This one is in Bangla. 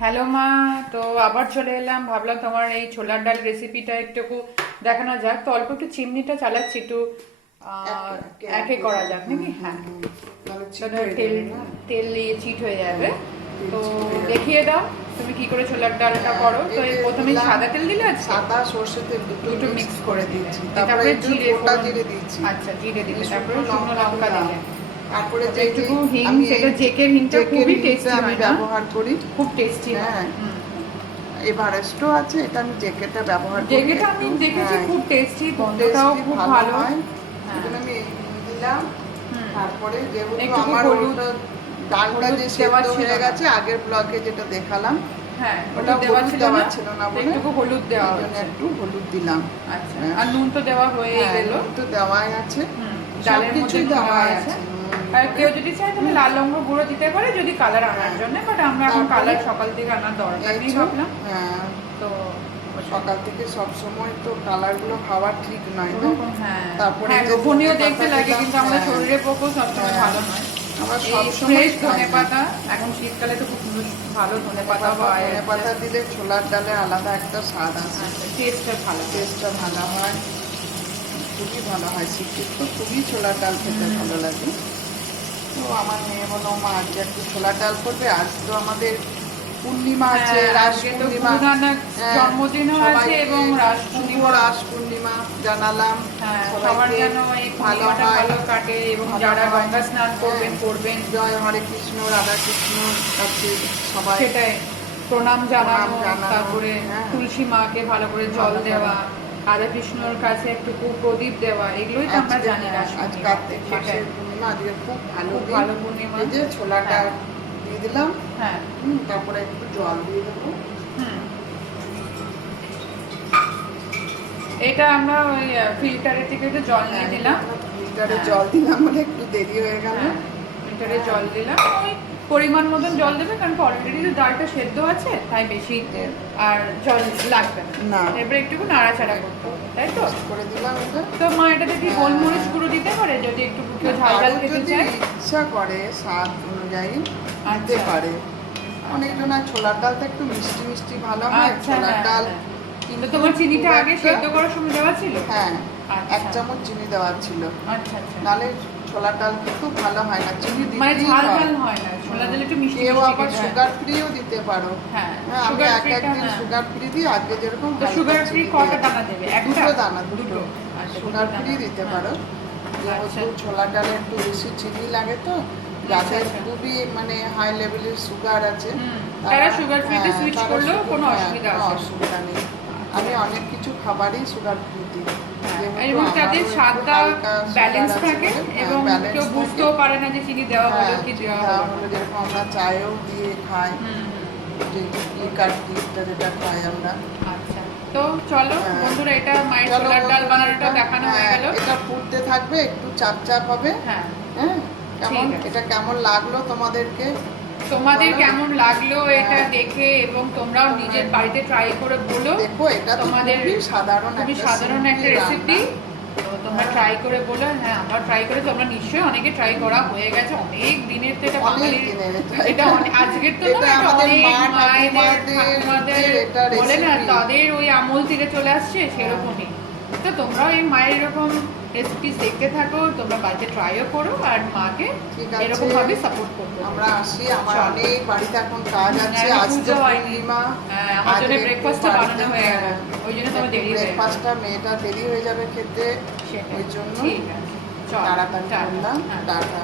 হ্যালো মা তো আবার চলে এলাম। ভাবলাম তোমার এই ছোলার ডাল রেসিপিটা একটু দেখানো যাক। তো অল্প একটু চিমনিটা চালাচ্ছি একটু। একে- করা যাক নাকি? হ্যাঁ। তেল তেল দিয়ে চিট হয়ে যাবে। তো। দেখিয়ে দাও তুমি কি করে ছোলার ডালটা করো। তো প্রথমে সাদা তেল দিলে সাদা সর্ষে তেল দুটো মিক্স করে দিচ্ছি তারপরে জিরে জিরে দিচ্ছি আচ্ছা জিরে দিলে। তারপরে শুকনো লঙ্কা দিলে। তারপরে যে একটুকু হিং, সেটা জেকের হিংটা খুবই tasty আমি ব্যবহার করি। খুব টেস্টি হ্যাঁ। এভারেস্টও আছে এটা আমি জেকেটা ব্যবহার করি জেকেটা আমি দেখেছি হ্যাঁ, খুব টেস্টি গন্ধটাও খুব ভালো হয়। হ্যাঁ। আমি দিলাম তারপরে যেহেতু আমার ওটা ডালটা যে সেদ্ধ হয়ে গেছে আগের ব্লকে যেটা দেখালাম হ্যাঁ ওটা হলুদ ছিল দেওয়া না ছিল না বলে। একটু হলুদ দেওয়া একটু হলুদ দিলাম। আচ্ছা। হ্যাঁ। আর নুন তো দেওয়া হয়ে গেল। তো দেওয়াই আছে। ডালের মধ্যে দেওয়া আছে। আর কেউ যদি চায় তাহলে লাল লঙ্কা গুঁড়ো দিতে পারে যদি কালার আনার। জন্য বাট আমরা এখন কালার সকাল থেকে আনার দরকার নেই ভাবলাম। হ্যাঁ। তো সকাল থেকে সব সময় তো কালারগুলো খাওয়া ঠিক নয় হ্যাঁ। তারপরে হ্যাঁ লোভনীয় দেখতে লাগে কিন্তু আমাদের। শরীরের পক্ষেও সবসময়। ভালো নয়। আমরা সবসময় ধনে পাতা এখন শীতকালে তো খুব ভালো ধনে পাতা পাওয়া ধনে পাতা দিলে ছোলার ডালে আলাদা একটা স্বাদ আসে আচ্ছা টেস্টটা ভালো। টেস্টটা ভালো হয়। খুবই ভালো হয়। শীতের তো খুবই ছোলার ডাল খেতে ভালো লাগে। আমার মেয়ে বলো মা আজকে একটু ছোলার ডাল করবে আজ তো আমাদের পূর্ণিমা আছে হ্যাঁ, রাস আজকে পূর্ণিমা হ্যাঁ, জন্মদিনও আছে এবং রাস পূর্ণিমা রাস পূর্ণিমা জানালাম। হ্যাঁ, সবার যেন এই ভালো ভালো কাটে এবং যারা গঙ্গা স্নান করবেন। করবেন। জয় হরে কৃষ্ণ রাধা কৃষ্ণ কাছে সবাই। সেটাই প্রণাম জানানো তারপরে। তুলসী মাকে ভালো করে জল দেওয়া। রাধা কৃষ্ণর কাছে একটু প্রদীপ দেওয়া এগুলোই তো আমরা জানি হ্যাঁ, আজ কার্তিক মাসের পূর্ণিমা আজকে খুব ভালো ভালো পূর্ণিমা। যে ছোলাটা হ্যাঁ। দিয়ে দিলাম। হ্যাঁ। তারপরে একটু জল দিয়ে দেবো। হুম। এটা আমরা ওই ফিল্টারের থেকে একটু জল নিয়ে দিলাম। লিটারে হ্যাঁ। জল দিলাম বলে একটু দেরি হয়ে গেল। হ্যাঁ, ফিল্টারে জল দিলাম। ওই পরিমাণ মতন জল দেবে কারণ অলরেডি তো ডালটা সেদ্ধ আছে তাই বেশি আর জল লাগবে না। এবারে একটু নাড়াচাড়া করতে হবে তাই তো? করে দিলাম তো মা এটাতে কি গোলমরিচ গুঁড়ো দিতে পারে? যদি একটু কেউ ঝাল ঝাল খেতে চায়। ইচ্ছা করে স্বাদ অনুযায়ী দিতে আচ্ছা। পারে। অনেকজন আর ছোলার ডালটা একটু মিষ্টি মিষ্টি ভালো হয় আচ্ছা ছোলার হ্যাঁ, ডাল হ্যাঁ। কিন্তু তোমার চিনিটা আগে সেদ্ধ করার সময় দেওয়া ছিল? হ্যাঁ আচ্ছা। এক চামচ চিনি দেওয়া ছিল। আচ্ছা আচ্ছা। নালে ছোলার ডাল কিন্তু ভালো হয় না চিনি মানে ঝাল ঝাল হয় না ছোলা দিলে একটু মিষ্টি কেউ আবার সুগার ফ্রিও দিতে পারো। হ্যাঁ হ্যাঁ আমি সুগার এক একদিন হ্যাঁ সুগার ফ্রি দিই আজকে যেরকম সুগার ফ্রি কটা দানা দেবে? দুটো দানা দুটো। আচ্ছা সুগার ফ্রি দিতে হ্যাঁ। পারো। আচ্ছা। যেহেতু ছোলা ডালে একটু বেশি চিনি লাগে তো যাদের আচ্ছা। খুবই মানে হাই লেভেলের সুগার আছে। তারা তে হ্যাঁ, করলেও কোনো হ্যাঁ, অসুবিধা কোনো অসুবিধা নেই। আমি অনেক কিছু খাবারই সুগার ফ্রি দিই। হ্যাঁ, এবং তাদের স্বাদটা ব্যালেন্স থাকে হ্যাঁ, এবং কেউ বুঝতেও পারে না যে চিনি দেওয়া হলো হ্যাঁ, কি দেওয়া হলো হলো যেরকম আমরা চায়েও দিয়ে খাই যেটা আমরা। আচ্ছা তো চলো হ্যাঁ। বন্ধুরা এটা মায়ের চলো ছোলার ডাল বানানোটা দেখানো হয়ে হ্যাঁ, গেল। এটা ফুটতে থাকবে একটু চাপ চাপ হবে। হ্যাঁ। হ্যাঁ কেমন? এটা কেমন লাগল তোমাদেরকে? তোমাদের কেমন লাগল এটা। দেখে এবং তোমরাও নিজের বাড়িতে ট্রাই করে বলো? দেখো এটা তোমাদের সাধারণ খুবই একটা সাধারণ একটা রেসিপি তো তোমরা ট্রাই করে বলো হ্যাঁ আমরা ট্রাই করে তোমরা নিশ্চয়ই অনেকে ট্রাই করা হয়ে গেছে। অনেক দিনের তো এটা বাঙালির এটা। আজকের তো না এটা অনেক মায়েদের ঠাকুমাদের বলে না তাদের ওই আমল থেকে চলে আসছে সেরকমই। তো তোমরাও এই মায়ের এরকম রেসিপি দেখতে থাকো তোমরা বাড়িতে ট্রাইও করো আর মাকে এরকম ভাবে সাপোর্ট করবে আমরা আসি আমার অনেক বাড়িতে এখন কাজ আছে হ্যাঁ, আজ তো। পূর্ণিমা হ্যাঁ, আমার জন্য আজকে breakfast টা একটু বানানো হয়ে গেল। হ্যাঁ, ওই জন্য তোমার দেরি হয়ে গেল। ব্রেকফাস্টটা মেয়েটা দেরি হয়ে যাবে খেতে। ওই জন্য ঠিক আছে চলো তাড়াতাড়ি। করলাম হ্যাঁ। টাটা